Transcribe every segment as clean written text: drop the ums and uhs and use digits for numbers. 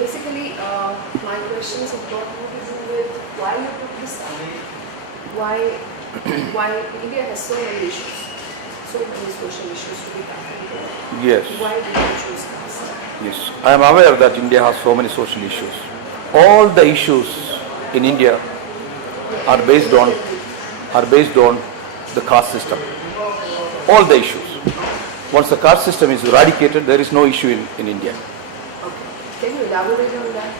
basically, my questions have got more to do with why you took this up. Why India has so many issues, so many social issues to be tackled. Yes. Why did you choose caste? Yes. I am aware that India has so many social issues. All the issues in India are based on the caste system. All the issues. Once the caste system is eradicated, there is no issue in India. Okay. Can you elaborate on that?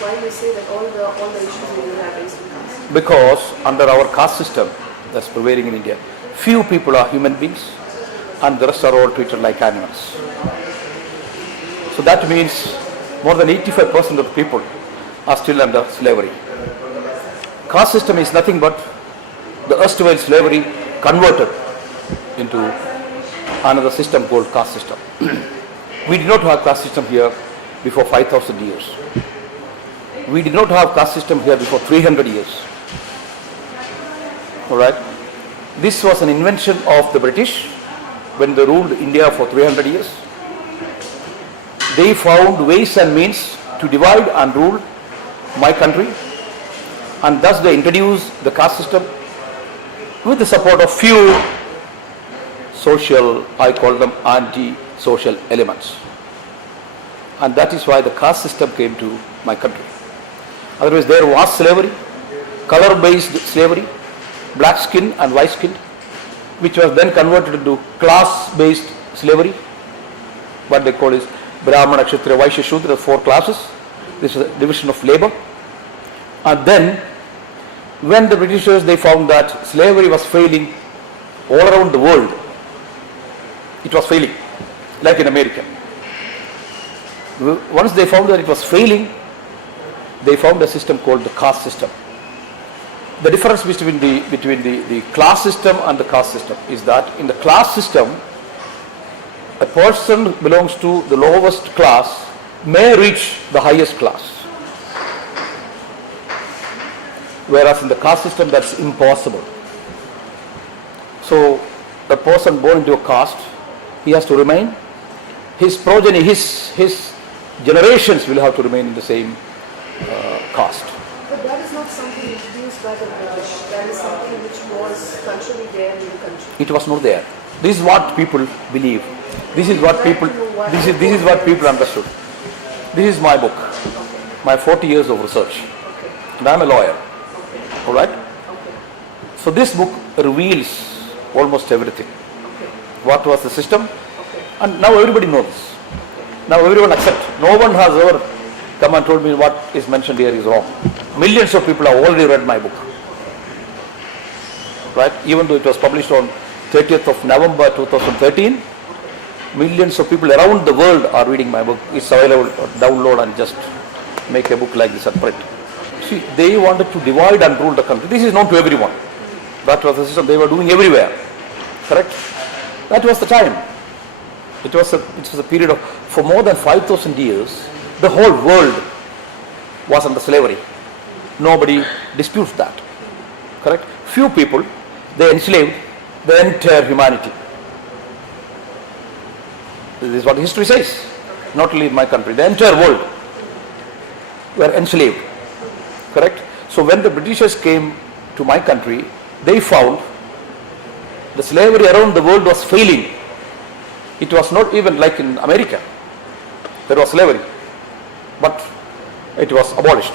Why you say that all the issues in India are based on caste? Because under our caste system that's prevailing in India, few people are human beings and the rest are all treated like animals. So that means more than 85% of the people are still under slavery. Caste system is nothing but the erstwhile slavery converted into another system called caste system. We did not have caste system here before 5,000 years. We did not have caste system here before 300 years. Alright? This was an invention of the British when they ruled India for 300 years. They found ways and means to divide and rule my country, and thus they introduced the caste system with the support of few social, I call them anti-social elements. And that is why the caste system came to my country. Otherwise there was slavery, color-based slavery, black skin and white skin, which was then converted into class-based slavery. What they call is Brahmana, Kshatriya, Vaishya, Shudra, 4 classes. This is a division of labor. And then when the Britishers, they found that slavery was failing all around the world, it was failing, like in America. Once they found that it was failing, they found a system called the caste system. The difference between the class system and the caste system is that in the class system, a person belongs to the lowest class may reach the highest class. Whereas in the caste system, that's impossible. So a person born into a caste, he has to remain. His progeny, his generations will have to remain in the same caste. But that is not something introduced by the British. That is something which was culturally there in the country. It was not there. This is what people believe. This is what people understood. This is my book, my 40 years of research, and I am a lawyer. All right. So this book reveals almost everything. What was the system, and now everybody knows. Now everyone accepts. No one has ever come and told me what is mentioned here is wrong. Millions of people have already read my book. Right? Even though it was published on 30th of November 2013, millions of people around the world are reading my book. It's available, download and just make a book like this and print. See, they wanted to divide and rule the country. This is known to everyone. That was the system they were doing everywhere. Correct? That was the time. It was a period of, for more than 5,000 years, the whole world was under slavery. Nobody disputes that. Correct? Few people, they enslaved the entire humanity. This is what history says. Not only in my country, the entire world were enslaved. Correct? So when the Britishers came to my country, they found the slavery around the world was failing. It was not even like in America. There was slavery, but it was abolished.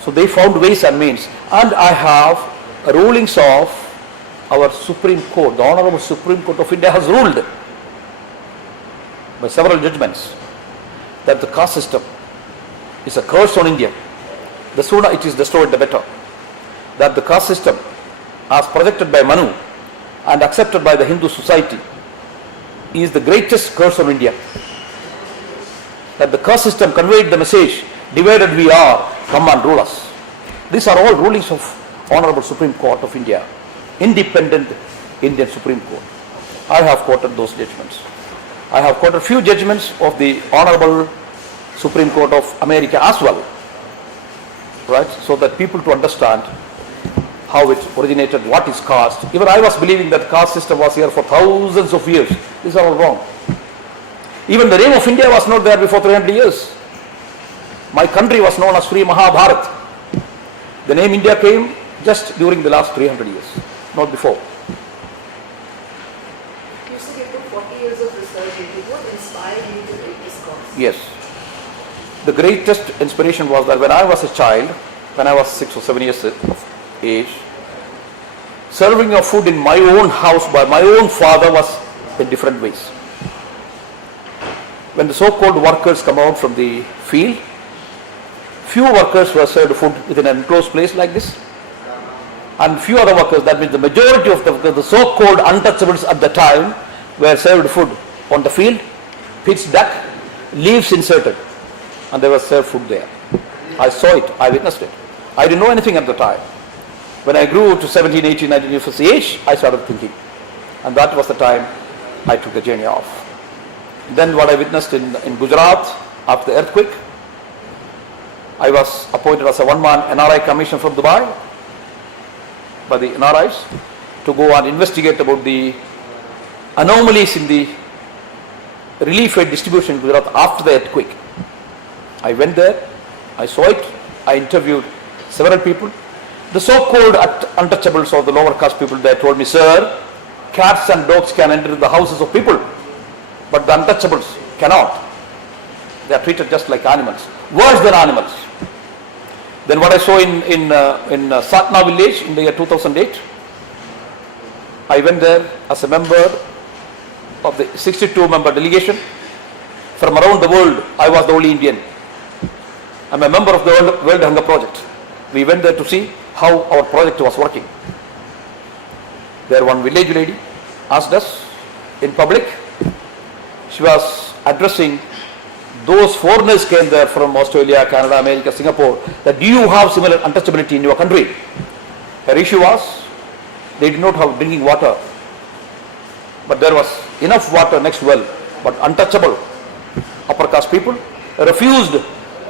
So they found ways and means. And I have rulings of our Supreme Court. The Honorable Supreme Court of India has ruled by several judgments that the caste system is a curse on India. The sooner it is destroyed, the better. That the caste system, as projected by Manu and accepted by the Hindu society, is the greatest curse on India. That the caste system conveyed the message, divided we are, come and rule us. These are all rulings of Honorable Supreme Court of India, independent Indian Supreme Court. I have quoted those judgments. I have quoted few judgments of the Honorable Supreme Court of America as well, right? So that people to understand how it originated, what is caste. Even I was believing that caste system was here for thousands of years. These are all wrong. Even the name of India was not there before 300 years. My country was known as Sri Mahabharat. The name India came just during the last 300 years, not before. You said you took 40 years of research into it. What inspired you to take this course? Yes. The greatest inspiration was that when I was a child, when I was 6 or 7 years of age, serving of food in my own house by my own father was in different ways. When the so-called workers come out from the field, few workers were served food within an enclosed place like this, and few other workers, that means the majority of the so-called untouchables at the time, were served food on the field, pitch duck, leaves inserted, and they were served food there. I saw it, I witnessed it. I didn't know anything at the time. When I grew to 17, 18, 19 years of age, I started thinking, and that was the time I took the journey off. Then what I witnessed in Gujarat after the earthquake, I was appointed as a one-man NRI commission from Dubai by the NRIs to go and investigate about the anomalies in the relief aid distribution in Gujarat after the earthquake. I went there, I saw it, I interviewed several people. The so-called untouchables or the lower caste people, they told me, sir, cats and dogs can enter the houses of people, but the untouchables cannot. They are treated just like animals, worse than animals. Then what I saw in Satna village in the year 2008, I went there as a member of the 62-member delegation. From around the world, I was the only Indian. I'm a member of the World Hunger Project. We went there to see how our project was working. There one village lady asked us in public, she was addressing those foreigners came there from Australia, Canada, America, Singapore, that do you have similar untouchability in your country? Her issue was, they did not have drinking water, but there was enough water next well, but untouchable upper caste people refused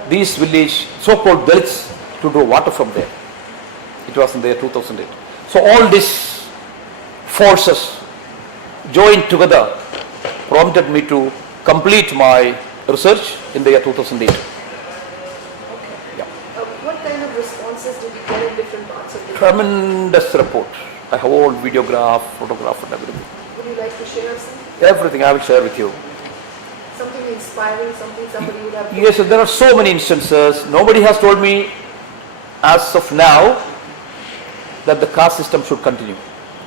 these village so-called Dalits to draw water from there. It was in the year 2008. So all these forces joined together prompted me to complete my research in the year 2008. Okay. Yeah. What kind of responses did you get in different parts of the Tremendous report. I have all videograph, photograph and everything. Would you like to share some? Everything I will share with you. Something inspiring, something somebody would have... Yes, there are so many instances. Nobody has told me as of now that the caste system should continue.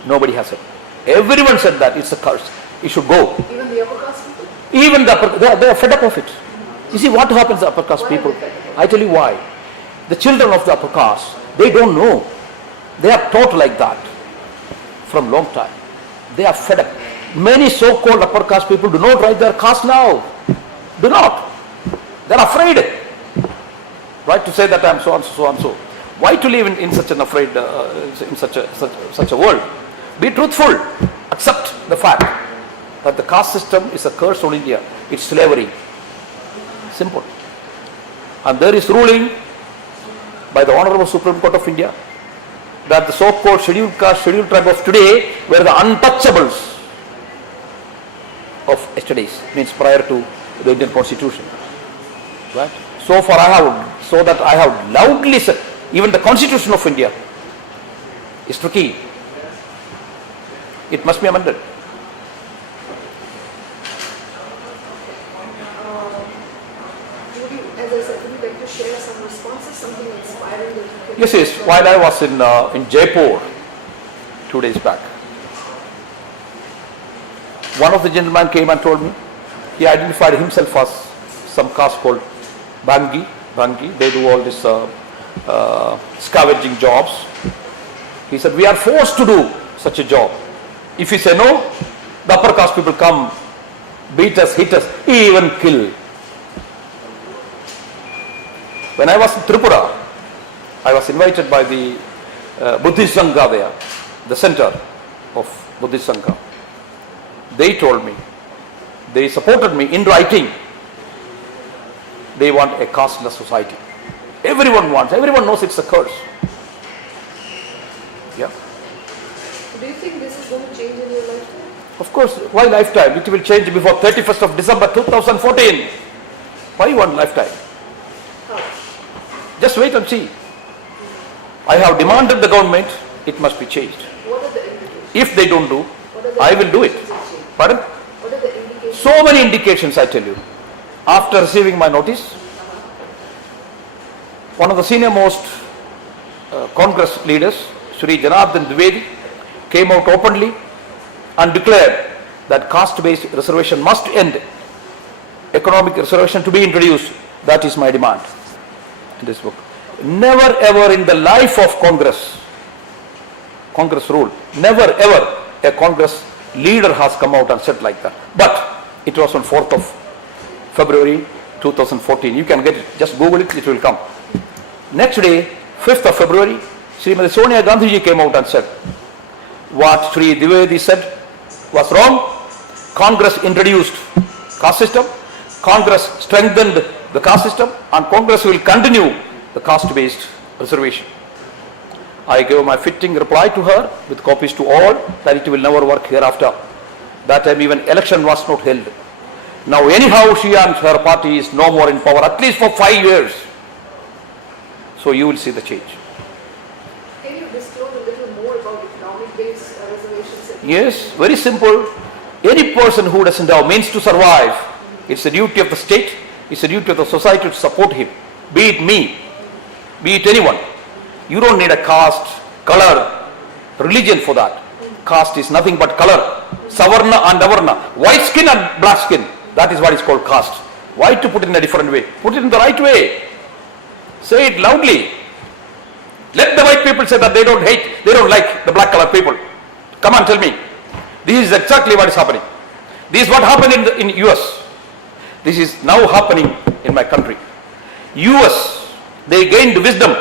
Nobody has said. Everyone said that it's a curse. It should go. Even the upper caste people? Even the upper, they are fed up of it. You see what happens to upper caste people? I tell you why. The children of the upper caste, they don't know. They are taught like that from long time. They are fed up. Many so-called upper caste people do not write their caste now. Do not. They are afraid. Right, to say that I am so and so, so and so. Why to live in such an afraid, in such a world? Be truthful. Accept the fact that the caste system is a curse on India. It's slavery. Simple. And there is ruling by the Honorable Supreme Court of India that the so-called scheduled caste, scheduled tribe of today were the untouchables of yesterday's, means prior to the Indian Constitution. Right? So far I have loudly said, even the Constitution of India is tricky. It must be amended. As I said, would you like to share some responses, something inspiring that you can... Yes. While I was in Jaipur 2 days back, one of the gentlemen came and told me, he identified himself as some caste called Bangi. They do all this scavenging jobs. He said, we are forced to do such a job. If we say no, the upper caste people come, beat us, hit us, even kill. When I was in Tripura, I was invited by the Buddhist Sangha there, the center of Buddhist Sangha. They told me, they supported me in writing. They want a casteless society. Everyone knows it's a curse. Yeah. Do you think this is going to change in your lifetime? Of course, why lifetime? It will change before 31st of December 2014. Why one lifetime? Just wait and see. I have demanded the government, it must be changed. What are the indications? If they don't do, What are the I will do it. indications of change? Pardon? What are the indications? So many indications, I tell you. After receiving my notice, one of the senior most Congress leaders, Sri Janardhan Dwivedi, came out openly and declared that caste-based reservation must end. Economic reservation to be introduced. That is my demand in this book. Never ever in the life of Congress rule, never ever a Congress leader has come out and said like that. But it was on 4th of February 2014. You can get it. Just Google it, it will come. Next day, 5th of February, Srimati Sonia Gandhi came out and said, what Sri Dwivedi said was wrong. Congress introduced caste system. Congress strengthened the caste system, and Congress will continue the caste-based reservation. I gave my fitting reply to her with copies to all that it will never work hereafter. That time even election was not held. Now anyhow she and her party is no more in power, at least for 5 years. So you will see the change. Can you disclose a little more about economic-based reservations? Yes, very simple. Any person who doesn't have means to survive, it's the duty of the state, it's the duty of the society to support him. Be it me, be it anyone. You don't need a caste, color, religion for that. Caste is nothing but color. Savarna and Avarna. White skin and black skin. That is what is called caste. Why to put it in a different way? Put it in the right way. Say it loudly. Let the white people say that they don't like the black colored people. Come on, tell me. This is exactly what is happening. This is what happened in US. This is now happening in my country. US, they gained wisdom.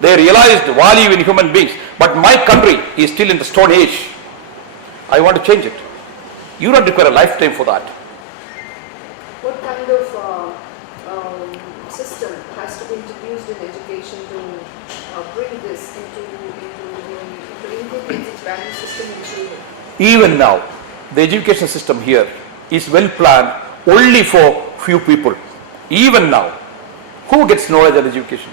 They realized value in human beings. But my country is still in the stone age. I want to change it. You don't require a lifetime for that. What kind of system has to be introduced in education to bring this into inculcate its value system in children? Even now, the education system here is well planned only for few people. Even now, who gets knowledge and education?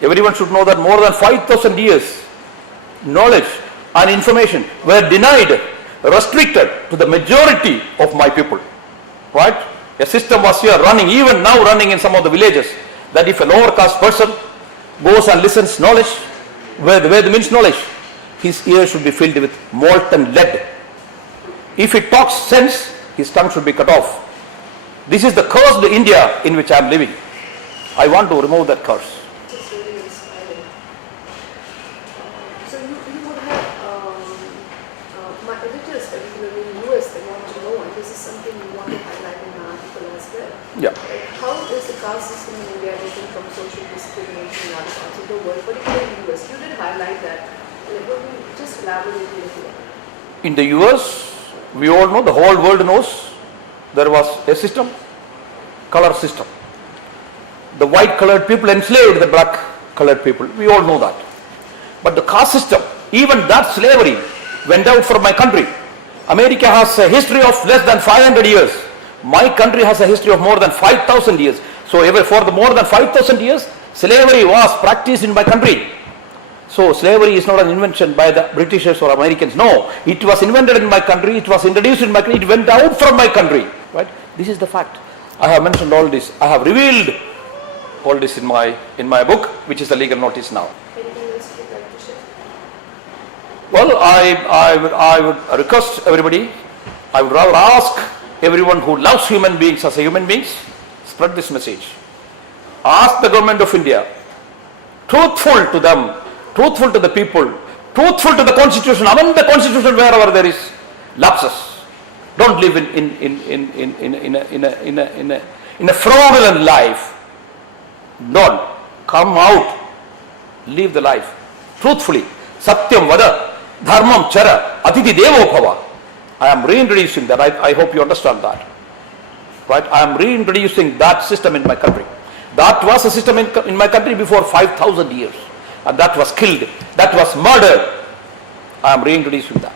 Everyone should know that more than 5,000 years knowledge and information were denied, restricted to the majority of my people. Right? A system was here running, even now running in some of the villages, that if a lower caste person goes and listens knowledge, where the means knowledge, his ears should be filled with molten lead. If he talks sense, his tongue should be cut off. This is the cursed India in which I am living. I want to remove that curse. It's really inspiring. So you would have my editors, particularly in US, they want to know, and this is something we want to highlight in our article as well. Yeah. Like how is the caste system in India different from social discrimination in other parts of the world, particularly in US? You did highlight that. Just elaborate a little. In the US, we all know, the whole world knows, there was a system, color system. The white colored people enslaved the black colored people. We all know that. But the caste system, even that slavery went out from my country. America has a history of less than 500 years. My country has a history of more than 5,000 years. So for the more than 5,000 years, slavery was practiced in my country. So slavery is not an invention by the Britishers or Americans. No, it was invented in my country, it was introduced in my country, it went out from my country. Right? This is the fact. I have mentioned all this. I have revealed all this in my book, which is a legal notice now. Anything else you'd like to share? Well, I would request everybody, I would rather ask everyone who loves human beings as a human beings, spread this message. Ask the government of India, truthful to them, truthful to the people, truthful to the constitution, among the constitution wherever there is lapses. Don't live in a fraudulent life. Don't come out, live the life truthfully. Satyam vada, dharmam chara, atiti devo bhava. I am reintroducing that. I hope you understand that. Right? I am reintroducing that system in my country. That was a system in my country before 5,000 years. And that was killed. That was murdered. I am reintroducing that.